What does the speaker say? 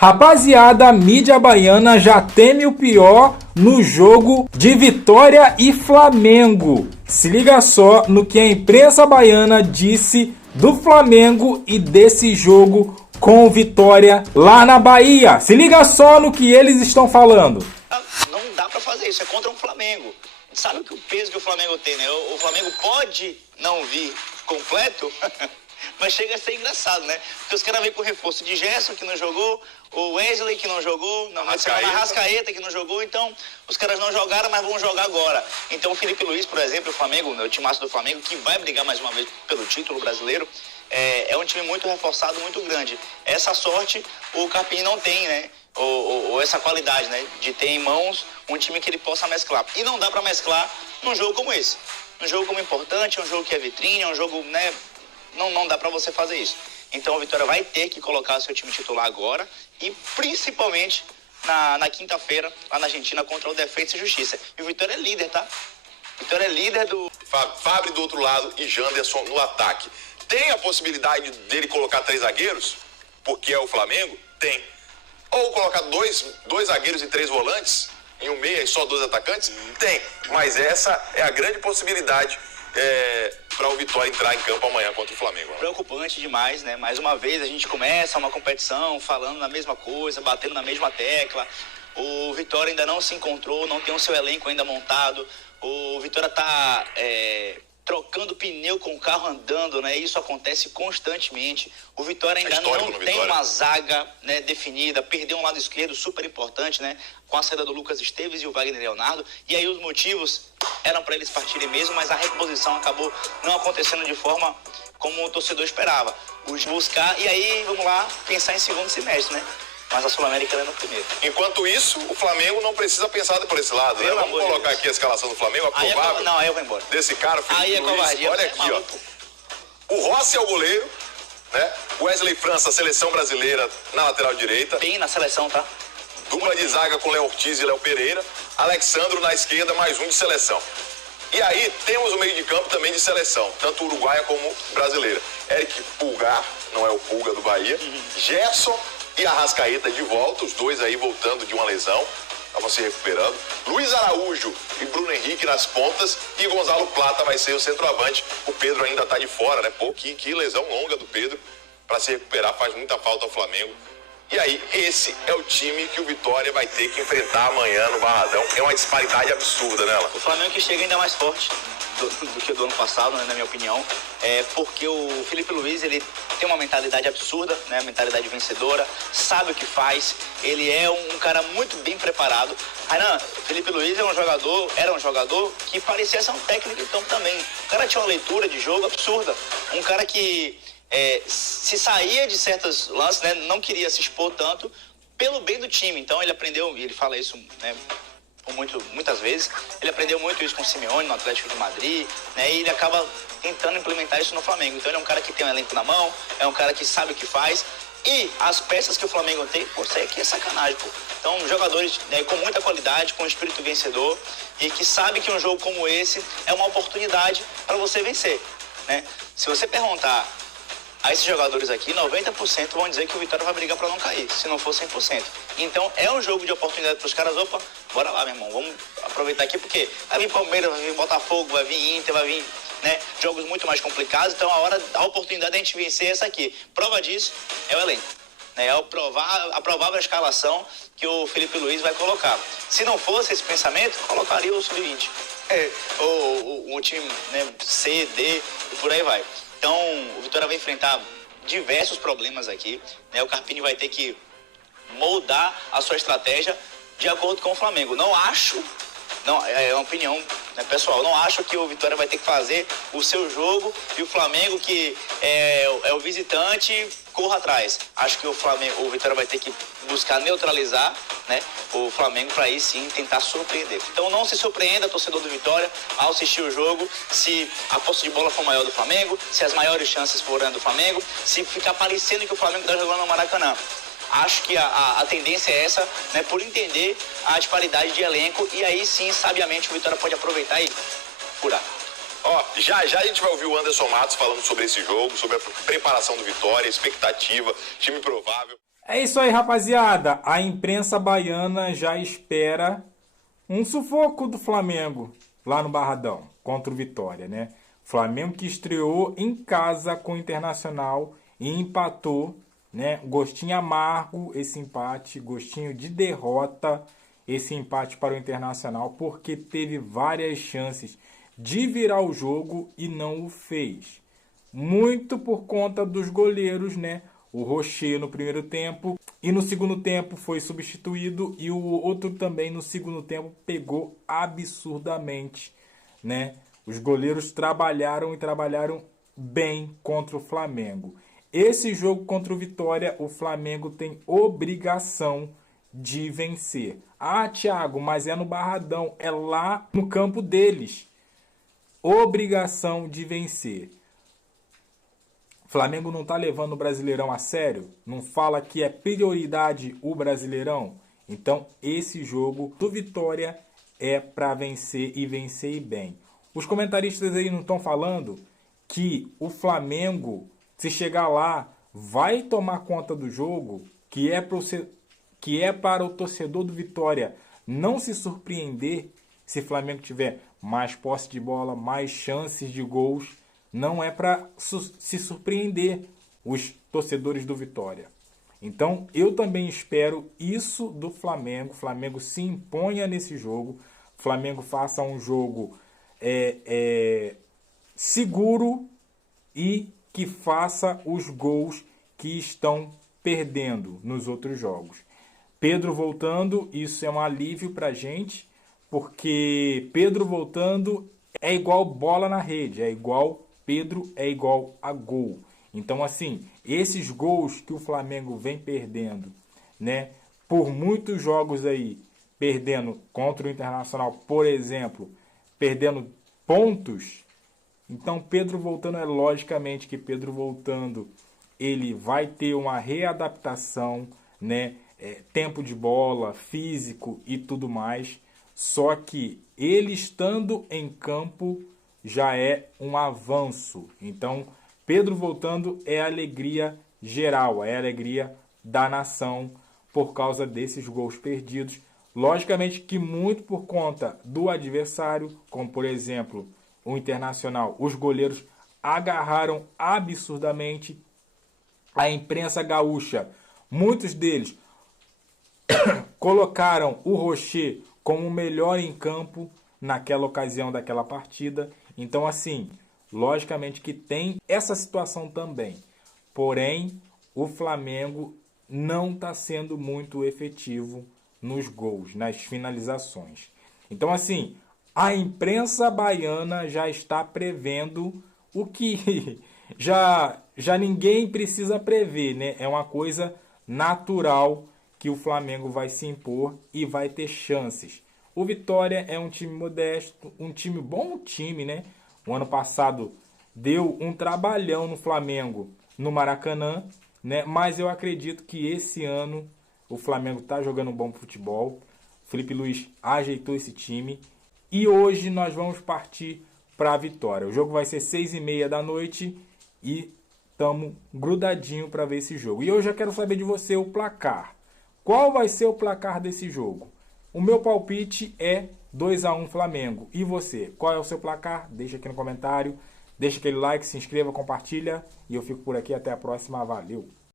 Rapaziada, a mídia baiana já teme o pior no jogo de Vitória e Flamengo. Se liga só no que a imprensa baiana disse do Flamengo e desse jogo com Vitória lá na Bahia. Se liga só no que eles estão falando. Não dá pra fazer isso, é contra um Flamengo. Sabe o peso que o Flamengo tem, né? O Flamengo pode não vir completo, mas chega a ser engraçado, né? Porque os caras vêm com o reforço de Gerson, que não jogou, o Wesley, que não jogou, Arrascaeta, que não jogou, então os caras não jogaram, mas vão jogar agora. Então o Felipe Luiz, por exemplo, o Flamengo, o timaço do Flamengo, que vai brigar mais uma vez pelo título brasileiro, é um time muito reforçado, muito grande. Essa sorte o Carpini não tem, né? Ou essa qualidade, né? De ter em mãos um time que ele possa mesclar. E não dá pra mesclar num jogo como esse. Um jogo como importante, um jogo que é vitrine, um jogo, né? Não dá pra você fazer isso. Então o Vitória vai ter que colocar seu time titular agora e principalmente na quinta-feira, lá na Argentina, contra o Defensa e Justiça. E o Vitória é líder, tá? O Vitória é líder do... Fábio do outro lado e Janderson no ataque. Tem a possibilidade dele colocar 3 zagueiros? Porque é o Flamengo? Tem. Ou colocar dois zagueiros e 3 volantes? Em um meia e só 2 atacantes? Tem. Mas essa é a grande possibilidade para o Vitória entrar em campo amanhã contra o Flamengo. Preocupante demais, né? Mais uma vez a gente começa uma competição falando na mesma coisa, batendo na mesma tecla. O Vitória ainda não se encontrou, não tem o seu elenco ainda montado. O Vitória está trocando pneu com o carro andando, né? Isso acontece constantemente. O Vitória ainda não tem uma zaga, né, definida, perdeu um lado esquerdo super importante, né? Com a saída do Lucas Esteves e o Wagner Leonardo. E aí os motivos eram para eles partirem mesmo, mas a reposição acabou não acontecendo de forma como o torcedor esperava. Os buscar, e aí vamos lá pensar em segundo semestre, né? Mas a Sul-América é no primeiro. Enquanto isso, o Flamengo não precisa pensar por esse lado, né? Vamos colocar aqui a escalação do Flamengo, a provável. Não, aí eu vou embora. Desse cara, Felipe aí é Luiz. Covardia. Olha aqui, ó. O Rossi é o goleiro, né? Wesley França, seleção brasileira, na lateral direita. Bem na seleção, tá? Dupla de zaga com Léo Ortiz e Léo Pereira. Alexandro na esquerda, mais um de seleção. E aí temos o meio de campo também de seleção, tanto uruguaia como brasileira. Eric Pulgar, não é o Pulga do Bahia. Gerson e Arrascaeta de volta, os dois aí voltando de uma lesão, estavam se recuperando. Luiz Araújo e Bruno Henrique nas pontas e Gonzalo Plata vai ser o centroavante. O Pedro ainda tá de fora, né? Pô, que lesão longa do Pedro para se recuperar, faz muita falta ao Flamengo. E aí, esse é o time que o Vitória vai ter que enfrentar amanhã no Barradão. É uma disparidade absurda, né, Alan? O Flamengo que chega ainda mais forte do que o do ano passado, né, na minha opinião, porque o Felipe Luiz, ele tem uma mentalidade absurda, né, mentalidade vencedora, sabe o que faz, ele é um cara muito bem preparado. Rainan, Felipe Luiz era um jogador que parecia ser um técnico em campo também. O cara tinha uma leitura de jogo absurda, um cara que se saía de certos lances, né, não queria se expor tanto pelo bem do time. Então ele aprendeu, e ele fala isso, né, muitas vezes, ele aprendeu muito isso com o Simeone no Atlético de Madrid, né, e ele acaba tentando implementar isso no Flamengo. Então ele é um cara que tem um elenco na mão, é um cara que sabe o que faz, e as peças que o Flamengo tem, pô, isso aqui é sacanagem, pô. Então jogadores, né, com muita qualidade, com espírito vencedor, e que sabe que um jogo como esse é uma oportunidade para você vencer, né? Se você perguntar a esses jogadores aqui, 90% vão dizer que o Vitória vai brigar para não cair, se não for 100%. Então é um jogo de oportunidade para os caras. Opa, bora lá, meu irmão, vamos aproveitar aqui, porque vai vir Palmeiras, vai vir Botafogo, vai vir Inter, vai vir, né, jogos muito mais complicados. Então a oportunidade de a gente vencer é essa aqui. Prova disso é o elenco, né, é a provável escalação que o Felipe Luiz vai colocar. Se não fosse esse pensamento, colocaria o Sub-20, o time, né, C, D e por aí vai. Então, o Vitória vai enfrentar diversos problemas aqui, né? O Carpini vai ter que moldar a sua estratégia de acordo com o Flamengo. Não acho, é uma opinião, né, pessoal, não acho que o Vitória vai ter que fazer o seu jogo e o Flamengo, que é o visitante, corra atrás. Acho que o Vitória vai ter que buscar neutralizar, né, o Flamengo, para aí sim tentar surpreender. Então não se surpreenda, torcedor do Vitória, ao assistir o jogo, se a posse de bola for maior do Flamengo, se as maiores chances forem do Flamengo, se ficar parecendo que o Flamengo está jogando no Maracanã. Acho que a tendência é essa, né, por entender a disparidade de elenco, e aí sim, sabiamente, o Vitória pode aproveitar e furar. Ó, já a gente vai ouvir o Anderson Matos falando sobre esse jogo, sobre a preparação do Vitória, expectativa, time provável. É isso aí, rapaziada. A imprensa baiana já espera um sufoco do Flamengo lá no Barradão contra o Vitória, né? Flamengo que estreou em casa com o Internacional e empatou, né? Gostinho amargo esse empate, gostinho de derrota esse empate para o Internacional, porque teve várias chances de virar o jogo e não o fez. Muito por conta dos goleiros, né? O Rocher no primeiro tempo e no segundo tempo foi substituído, e o outro também no segundo tempo pegou absurdamente, né? Os goleiros trabalharam bem contra o Flamengo. Esse jogo contra o Vitória, o Flamengo tem obrigação de vencer. Ah, Thiago, mas é no Barradão, é lá no campo deles. Obrigação de vencer. Flamengo não está levando o Brasileirão a sério? Não fala que é prioridade o Brasileirão? Então esse jogo do Vitória é para vencer e vencer bem. Os comentaristas aí não estão falando que o Flamengo, se chegar lá, vai tomar conta do jogo, que é para o torcedor do Vitória não se surpreender se o Flamengo tiver mais posse de bola, mais chances de gols. Não é para se surpreender os torcedores do Vitória. Então eu também espero isso do Flamengo. O Flamengo se imponha nesse jogo. O Flamengo faça um jogo seguro e que faça os gols que estão perdendo nos outros jogos. Pedro voltando, isso é um alívio para a gente, porque Pedro voltando é igual bola na rede, é igual Pedro é igual a gol. Então, assim, esses gols que o Flamengo vem perdendo, né, por muitos jogos aí, perdendo contra o Internacional, por exemplo, perdendo pontos. Então, Pedro voltando, é logicamente que Pedro voltando, ele vai ter uma readaptação, né, tempo de bola, físico e tudo mais. Só que ele estando em campo já é um avanço. Então, Pedro voltando é alegria geral, é alegria da nação por causa desses gols perdidos. Logicamente que muito por conta do adversário, como por exemplo o Internacional, os goleiros agarraram absurdamente. A imprensa gaúcha, muitos deles colocaram o Rocher como o melhor em campo naquela ocasião daquela partida. Então, assim, logicamente que tem essa situação também. Porém, o Flamengo não está sendo muito efetivo nos gols, nas finalizações. Então, assim, a imprensa baiana já está prevendo o que já ninguém precisa prever, né? É uma coisa natural que o Flamengo vai se impor e vai ter chances. O Vitória é um time modesto, um time bom time, né? O ano passado deu um trabalhão no Flamengo no Maracanã, né? Mas eu acredito que esse ano o Flamengo está jogando um bom futebol. O Felipe Luiz ajeitou esse time e hoje nós vamos partir para a vitória. O jogo vai ser 6h30 da noite e estamos grudadinho para ver esse jogo. E eu já quero saber de você o placar. Qual vai ser o placar desse jogo? O meu palpite é 2-1 Flamengo. E você? Qual é o seu placar? Deixa aqui no comentário. Deixa aquele like, se inscreva, compartilha. E eu fico por aqui. Até a próxima. Valeu!